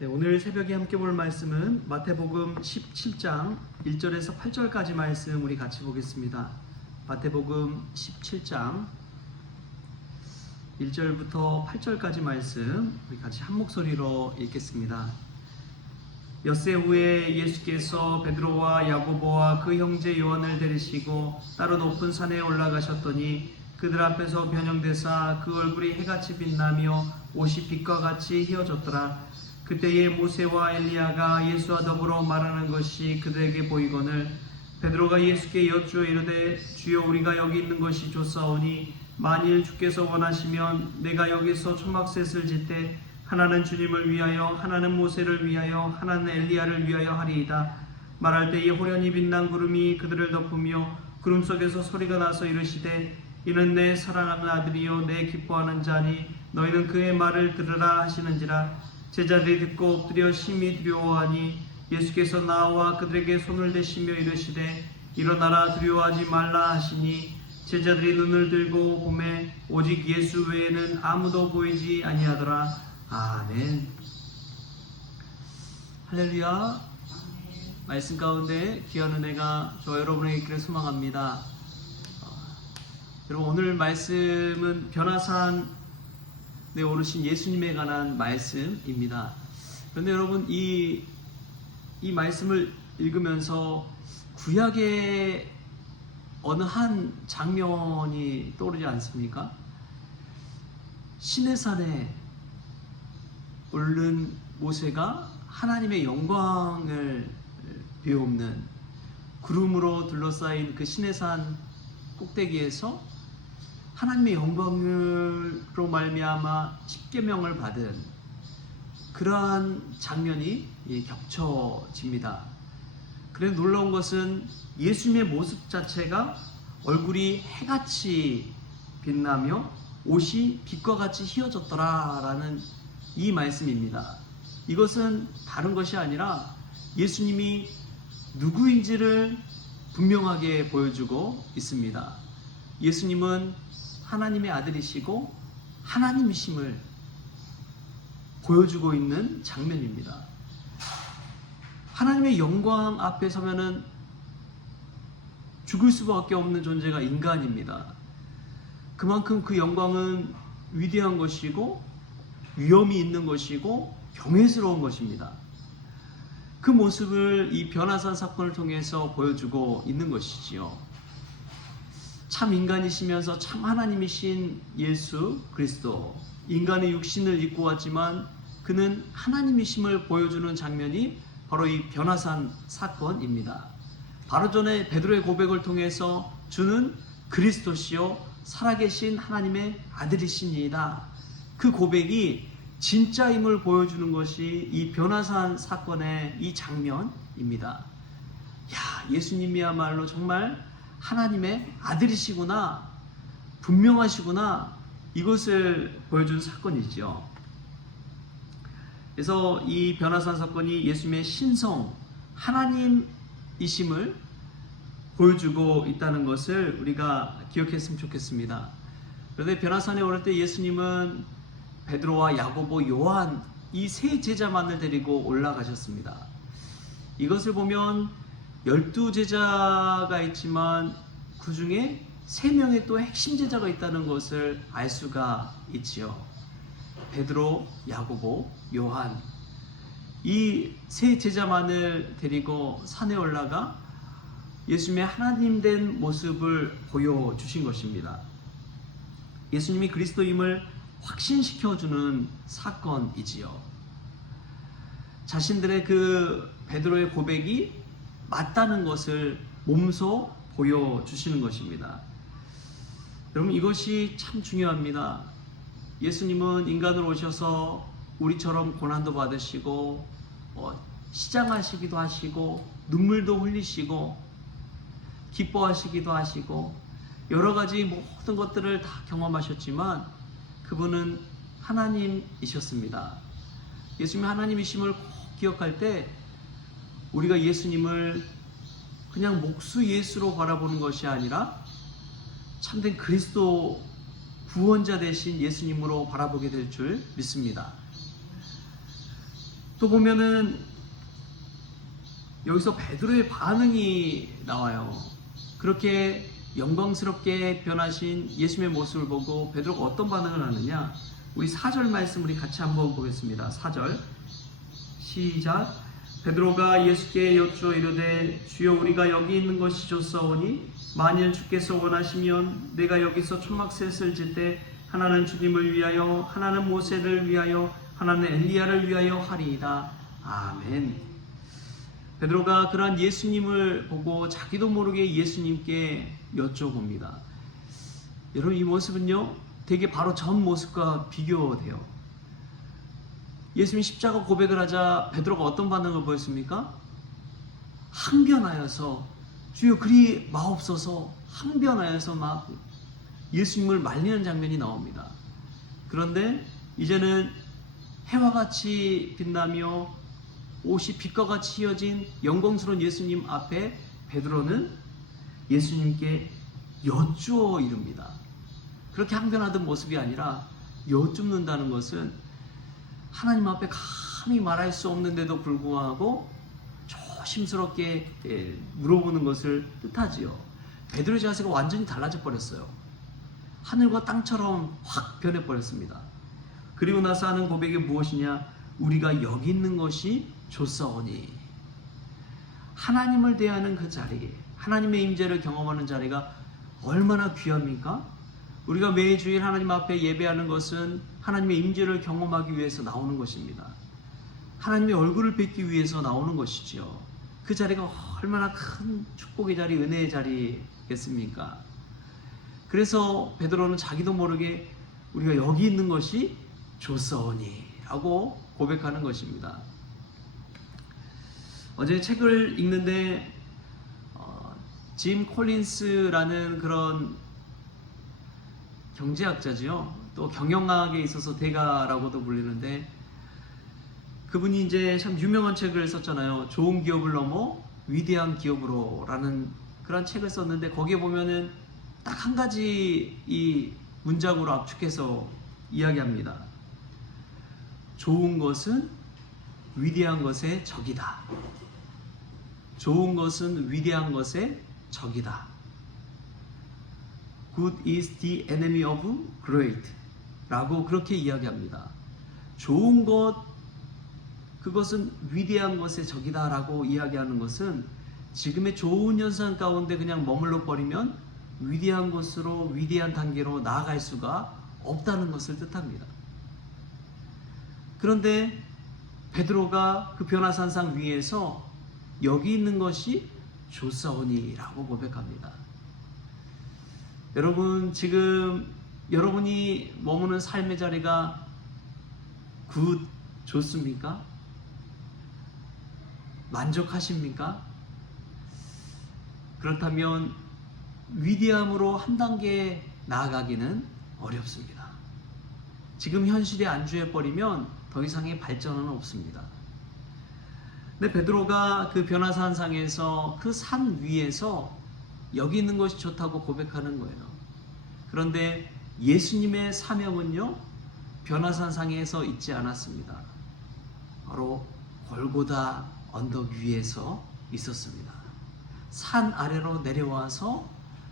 네, 오늘 새벽에 함께 볼 말씀은 마태복음 17장 1절에서 8절까지 말씀 우리 같이 보겠습니다. 마태복음 17장 1절부터 8절까지 말씀 우리 같이 한 목소리로 읽겠습니다. 엿새 후에 예수께서 베드로와 야고보와 그 형제 요한을 데리시고 따로 높은 산에 올라가셨더니 그들 앞에서 변형되사 그 얼굴이 해같이 빛나며 옷이 빛과 같이 휘어졌더라. 그때에 모세와 엘리야가 예수와 더불어 말하는 것이 그들에게 보이거늘 베드로가 예수께 여쭈어 이르되 주여 우리가 여기 있는 것이 좋사오니 만일 주께서 원하시면 내가 여기서 초막셋을 짓되 하나는 주님을 위하여 하나는 모세를 위하여 하나는 엘리야를 위하여 하리이다. 말할 때에 호련히 빛난 구름이 그들을 덮으며 구름 속에서 소리가 나서 이르시되 이는 내 사랑하는 아들이요 내 기뻐하는 자니 너희는 그의 말을 들으라 하시는지라. 제자들이 듣고 엎드려 심히 두려워하니 예수께서 나와 그들에게 손을 대시며 이르시되 일어나라 두려워하지 말라 하시니 제자들이 눈을 들고 보매 오직 예수 외에는 아무도 보이지 아니하더라. 아멘. 할렐루야. 말씀 가운데 귀한 은혜가 저와 여러분에게 있기를 소망합니다. 여러분, 오늘 말씀은 변화산에 오르신 예수님에 관한 말씀입니다. 그런데 여러분, 이 말씀을 읽으면서 구약의 어느 한 장면이 떠오르지 않습니까? 시내산에 오른 모세가 하나님의 영광을 비옵는 구름으로 둘러싸인 그 시내산 꼭대기에서 하나님의 영광으로 말미암아 십계명을 받은 그러한 장면이 겹쳐집니다. 그래 놀라운 것은 예수님의 모습 자체가 얼굴이 해같이 빛나며 옷이 빛과 같이 휘어졌더라라는 이 말씀입니다. 이것은 다른 것이 아니라 예수님이 누구인지를 분명하게 보여주고 있습니다. 예수님은 하나님의 아들이시고 하나님이심을 보여주고 있는 장면입니다. 하나님의 영광 앞에 서면은 죽을 수밖에 없는 존재가 인간입니다. 그만큼 그 영광은 위대한 것이고 위엄이 있는 것이고 경외스러운 것입니다. 그 모습을 이 변화산 사건을 통해서 보여주고 있는 것이지요. 참 인간이시면서 참 하나님이신 예수 그리스도, 인간의 육신을 입고 왔지만 그는 하나님이심을 보여주는 장면이 바로 이 변화산 사건입니다. 바로 전에 베드로의 고백을 통해서 주는 그리스도시요 살아계신 하나님의 아들이시니이다. 그 고백이 진짜임을 보여주는 것이 이 변화산 사건의 이 장면입니다. 예수님이야말로 정말 하나님의 아들이시구나, 분명하시구나, 이것을 보여준 사건이죠. 그래서 이 변화산 사건이 예수님의 신성, 하나님이심을 보여주고 있다는 것을 우리가 기억했으면 좋겠습니다. 그런데 변화산에 오를 때 예수님은 베드로와 야고보, 요한 이 세 제자만을 데리고 올라가셨습니다. 이것을 보면 12제자가 있지만 그 중에 3명의 또 핵심 제자가 있다는 것을 알 수가 있지요. 베드로, 야고보, 요한 이 세 제자만을 데리고 산에 올라가 예수님의 하나님 된 모습을 보여주신 것입니다. 예수님이 그리스도임을 확신시켜주는 사건이지요. 자신들의 그 베드로의 고백이 맞다는 것을 몸소 보여주시는 것입니다. 여러분, 이것이 참 중요합니다. 예수님은 인간으로 오셔서 우리처럼 고난도 받으시고 시장하시기도 하시고 눈물도 흘리시고 기뻐하시기도 하시고 여러 가지 모든 것들을 다 경험하셨지만 그분은 하나님이셨습니다. 예수님이 하나님이심을 꼭 기억할 때 우리가 예수님을 그냥 목수 예수로 바라보는 것이 아니라 참된 그리스도 구원자 되신 예수님으로 바라보게 될 줄 믿습니다. 또 보면은 여기서 베드로의 반응이 나와요. 그렇게 영광스럽게 변하신 예수님의 모습을 보고 베드로가 어떤 반응을 하느냐? 우리 4절 말씀 우리 같이 한번 보겠습니다. 4절 시작. 베드로가 예수께 여쭈어 이르되 주여 우리가 여기 있는 것이 좋사오니 만일 주께서 원하시면 내가 여기서 초막셋을 질 때 하나는 주님을 위하여 하나는 모세를 위하여 하나는 엘리야를 위하여 하리이다. 아멘. 베드로가 그러한 예수님을 보고 자기도 모르게 예수님께 여쭤봅니다. 여러분, 이 모습은요 되게 바로 전 모습과 비교돼요. 예수님이 십자가 고백을 하자 베드로가 어떤 반응을 보였습니까? 항변하여서 주여 그리 마옵소서 항변하여서 막 예수님을 말리는 장면이 나옵니다. 그런데 이제는 해와 같이 빛나며 옷이 빛과 같이 휘어진 영광스러운 예수님 앞에 베드로는 예수님께 여쭈어 이릅니다. 그렇게 항변하던 모습이 아니라 여쭙는다는 것은 하나님 앞에 감히 말할 수 없는데도 불구하고 조심스럽게 물어보는 것을 뜻하지요. 베드로의 자세가 완전히 달라져 버렸어요. 하늘과 땅처럼 확 변해버렸습니다. 그리고 나서 하는 고백이 무엇이냐? 우리가 여기 있는 것이 좋사오니. 하나님을 대하는 그 자리, 하나님의 임재를 경험하는 자리가 얼마나 귀합니까? 우리가 매주일 하나님 앞에 예배하는 것은 하나님의 임재를 경험하기 위해서 나오는 것입니다. 하나님의 얼굴을 뵙기 위해서 나오는 것이죠. 그 자리가 얼마나 큰 축복의 자리, 은혜의 자리겠습니까? 그래서 베드로는 자기도 모르게 우리가 여기 있는 것이 좋사오니 라고 고백하는 것입니다. 어제 책을 읽는데 짐 콜린스라는 그런 경제학자지요. 또 경영학에 있어서 대가라고도 불리는데 그분이 이제 참 유명한 책을 썼잖아요. 좋은 기업을 넘어 위대한 기업으로 라는 그런 책을 썼는데 거기에 보면은 딱 한 가지 이 문장으로 압축해서 이야기합니다. 좋은 것은 위대한 것의 적이다. 좋은 것은 위대한 것의 적이다. Good is the enemy of great 라고 그렇게 이야기합니다. 좋은 것, 그것은 위대한 것의 적이다 라고 이야기하는 것은 지금의 좋은 현상 가운데 그냥 머물러 버리면 위대한 것으로, 위대한 단계로 나아갈 수가 없다는 것을 뜻합니다. 그런데 베드로가 그 변화산상 위에서 여기 있는 것이 좋사오니 라고 고백합니다. 여러분, 지금 여러분이 머무는 삶의 자리가 굿, 좋습니까? 만족하십니까? 그렇다면 위대함으로 한 단계 나아가기는 어렵습니다. 지금 현실에 안주해 버리면 더 이상의 발전은 없습니다. 근데 베드로가 그 변화산상에서 그 산 위에서 여기 있는 것이 좋다고 고백하는 거예요. 그런데 예수님의 사명은요, 변화산상에서 있지 않았습니다. 바로 골고다 언덕 위에서 있었습니다. 산 아래로 내려와서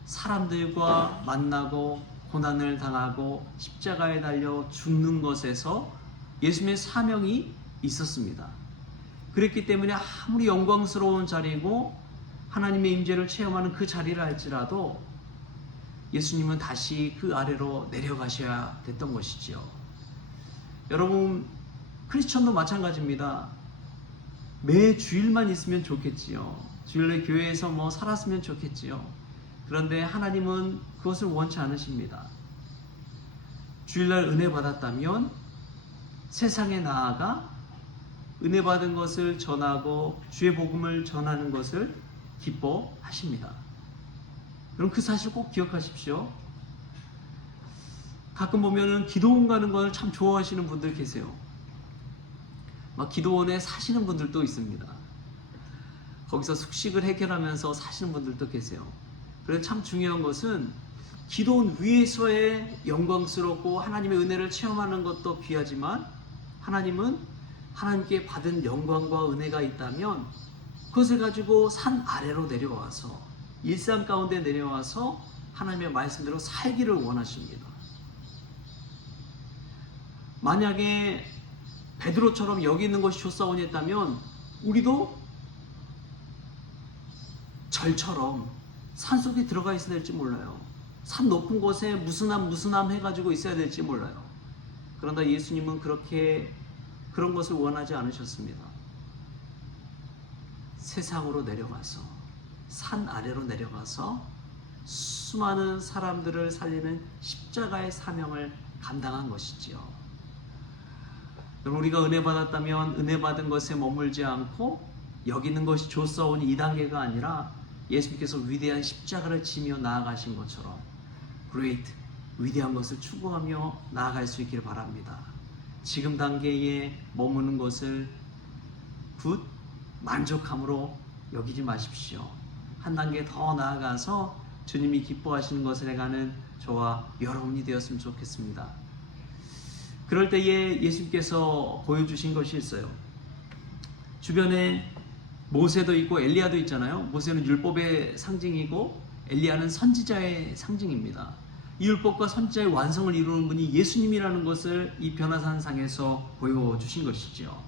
사람들과 만나고 고난을 당하고 십자가에 달려 죽는 것에서 예수님의 사명이 있었습니다. 그랬기 때문에 아무리 영광스러운 자리고 하나님의 임재를 체험하는 그 자리를 할지라도 예수님은 다시 그 아래로 내려가셔야 됐던 것이지요. 여러분, 크리스천도 마찬가지입니다. 매 주일만 있으면 좋겠지요. 주일에 교회에서 뭐 살았으면 좋겠지요. 그런데 하나님은 그것을 원치 않으십니다. 주일날 은혜 받았다면 세상에 나아가 은혜 받은 것을 전하고 주의 복음을 전하는 것을 기뻐하십니다. 여러분, 그 사실 꼭 기억하십시오. 가끔 보면은 기도원 가는 걸 참 좋아하시는 분들 계세요. 막 기도원에 사시는 분들도 있습니다. 거기서 숙식을 해결하면서 사시는 분들도 계세요. 그래서 참 중요한 것은 기도원 위에서의 영광스럽고 하나님의 은혜를 체험하는 것도 귀하지만 하나님은 하나님께 받은 영광과 은혜가 있다면 그것을 가지고 산 아래로 내려와서 일상 가운데 내려와서 하나님의 말씀대로 살기를 원하십니다. 만약에 베드로처럼 여기 있는 것이 조사원이었다면 우리도 절처럼 산속에 들어가 있어야 될지 몰라요. 산 높은 곳에 무슨함 해가지고 있어야 될지 몰라요. 그런다 예수님은 그런 것을 원하지 않으셨습니다. 세상으로 내려가서 산 아래로 내려가서 수많은 사람들을 살리는 십자가의 사명을 감당한 것이지요. 우리가 은혜 받았다면 은혜 받은 것에 머물지 않고 여기 있는 것이 조사원이 2단계가 아니라 예수님께서 위대한 십자가를 지며 나아가신 것처럼 great, 위대한 것을 추구하며 나아갈 수 있기를 바랍니다. 지금 단계에 머무는 것을 굿, 만족함으로 여기지 마십시오. 한 단계 더 나아가서 주님이 기뻐하시는 것을 해가는 저와 여러분이 되었으면 좋겠습니다. 그럴 때에 예수님께서 보여주신 것이 있어요. 주변에 모세도 있고 엘리야도 있잖아요. 모세는 율법의 상징이고 엘리야는 선지자의 상징입니다. 이 율법과 선지자의 완성을 이루는 분이 예수님이라는 것을 이 변화산상에서 보여주신 것이죠.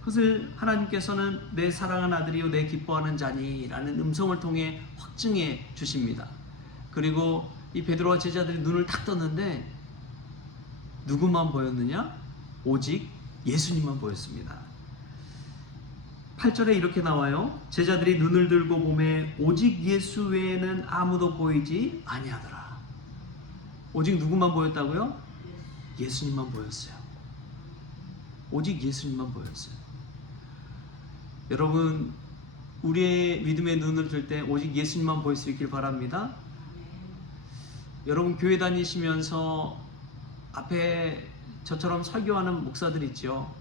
그것을 하나님께서는 내 사랑하는 아들이요 내 기뻐하는 자니 라는 음성을 통해 확증해 주십니다. 그리고 이 베드로와 제자들이 눈을 딱 떴는데 누구만 보였느냐? 오직 예수님만 보였습니다. 8절에 이렇게 나와요. 제자들이 눈을 들고 보매 오직 예수 외에는 아무도 보이지 아니하더라. 오직 누구만 보였다고요? 예수님만 보였어요. 오직 예수님만 보였어요. 여러분, 우리의 믿음의 눈을 들 때 오직 예수님만 보일 수 있길 바랍니다. 여러분 교회 다니시면서 앞에 저처럼 설교하는 목사들 있죠.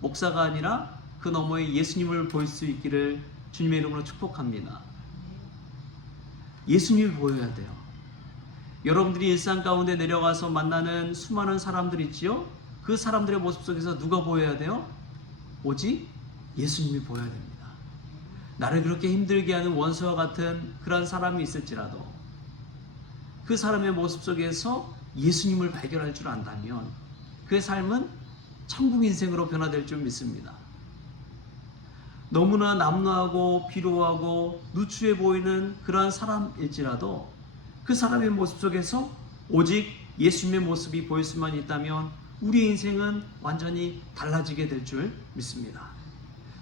목사가 아니라 그 너머에 예수님을 볼 수 있기를 주님의 이름으로 축복합니다. 예수님을 보여야 돼요. 여러분들이 일상 가운데 내려가서 만나는 수많은 사람들 있지요. 그 사람들의 모습 속에서 누가 보여야 돼요? 오직 예수님이 보여야 됩니다. 나를 그렇게 힘들게 하는 원수와 같은 그런 사람이 있을지라도 그 사람의 모습 속에서 예수님을 발견할 줄 안다면 그의 삶은 천국 인생으로 변화될 줄 믿습니다. 너무나 남루하고 비루하고 누추해 보이는 그러한 사람일지라도 그 사람의 모습 속에서 오직 예수님의 모습이 보일 수만 있다면 우리의 인생은 완전히 달라지게 될 줄 믿습니다.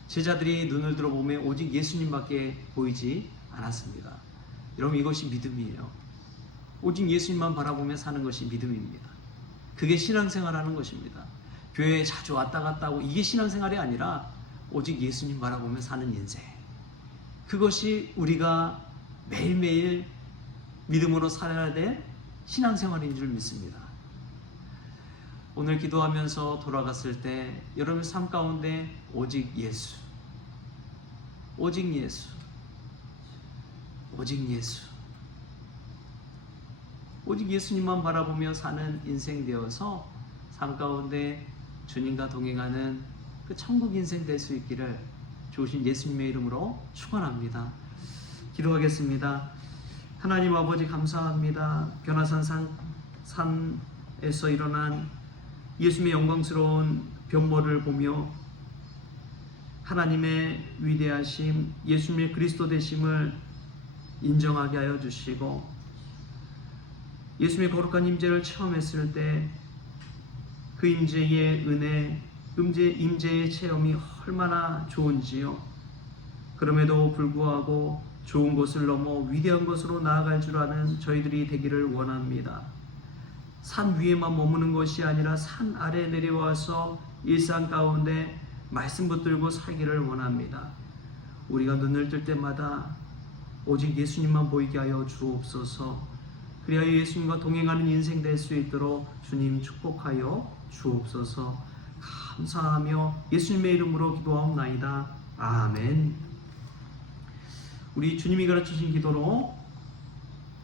제자들이 눈을 들어보면 오직 예수님밖에 보이지 않았습니다. 여러분, 이것이 믿음이에요. 오직 예수님만 바라보며 사는 것이 믿음입니다. 그게 신앙생활하는 것입니다. 교회에 자주 왔다 갔다 하고 이게 신앙생활이 아니라 오직 예수님 바라보며 사는 인생, 그것이 우리가 매일매일 믿음으로 살아야 될 신앙생활인 줄 믿습니다. 오늘 기도하면서 돌아갔을 때 여러분 삶 가운데 오직 예수, 오직 예수, 오직 예수, 오직 예수님만 바라보며 사는 인생 되어서 삶 가운데 주님과 동행하는 그 천국 인생 될 수 있기를 좋으신 예수님의 이름으로 축원합니다. 기도하겠습니다. 하나님 아버지 감사합니다. 변화산에서 일어난 예수님의 영광스러운 변모를 보며 하나님의 위대하심, 예수님의 그리스도 되심을 인정하게 하여 주시고 예수님의 거룩한 임재를 체험했을 때 그 임재의 은혜, 임재의 체험이 얼마나 좋은지요. 그럼에도 불구하고 좋은 것을 넘어 위대한 것으로 나아갈 줄 아는 저희들이 되기를 원합니다. 산 위에만 머무는 것이 아니라 산 아래 내려와서 일상 가운데 말씀 붙들고 살기를 원합니다. 우리가 눈을 뜰 때마다 오직 예수님만 보이게 하여 주옵소서. 그리하여 예수님과 동행하는 인생 될 수 있도록 주님 축복하여 주옵소서. 감사하며 예수님의 이름으로 기도하옵나이다. 아멘. 우리 주님이 가르치신 기도로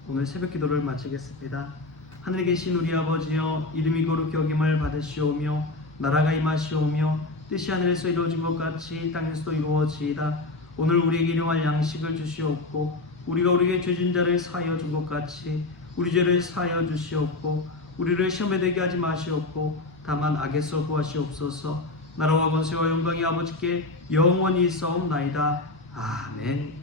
오늘 새벽 기도를 마치겠습니다. 하늘에 계신 우리 아버지여, 이름이 거룩히 여김을 받으시오며 나라가 임하시오며 뜻이 하늘에서 이루어진 것 같이 땅에서도 이루어지이다. 오늘 우리에게 일용할 양식을 주시옵고 우리가 우리에게 죄진 자를 사하여 준 것 같이 우리 죄를 사하여 주시옵고 우리를 시험에 들게 하지 마시옵고 다만 악에서 구하시옵소서. 나라와 권세와 영광이 아버지께 영원히 있사옵나이다. 아멘.